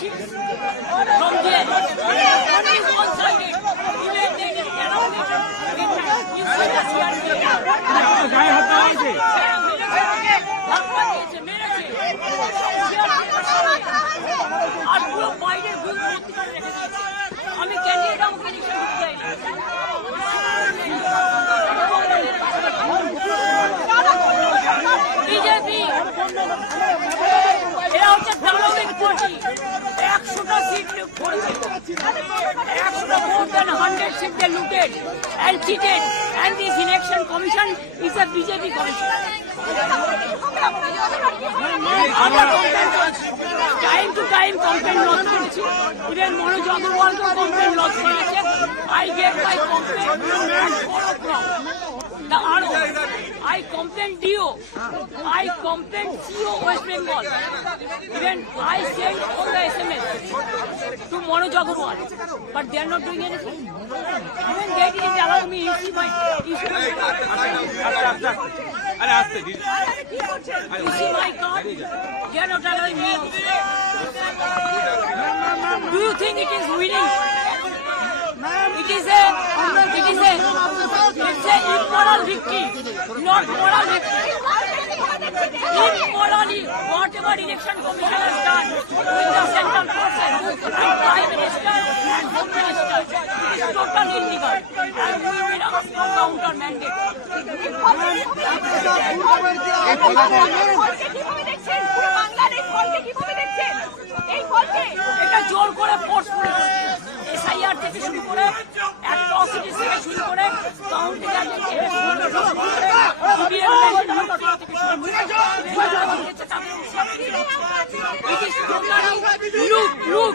machines from there. Only one-sided. Even they did cannot make it. You see the CRP. আর পুরো বাইরের ভুল ভর্তি করে রেখে দিয়েছে। আমি ক্যান্ডিডেট আমাকে ইলেকশন করতে চাইনি। বিজেপি এরা হচ্ছে দানবিক পার্টি। 100টা সিট করেছে, 100টা more than 100 seats they looted and cheated, and this election commission is a BJP commission. আমরা time to time complaint lodge করেছি, ইভেন মনোজ অগ্রওয়ালকেও কমপ্লেন লজ করেছে। I gave my complaint at 4 o'clock. The RO, I complained DO, I complained CO West Bengal. Even I sent all the SMS to Manoj Agarwal, but they are not doing anything. Even they didn't allow me issue my card. They are not allowing me. Do you think it is winning? It's a immoral victory, not moral victory. Immorally, whatever election commission has done with the central forces and prime minister and home minister is totally illegal, and we will ask for counter mandate. এটা জোর করে force করে SIR থেকে শুরু করে atrocities থেকে শুরু করে কাউন্টি লুট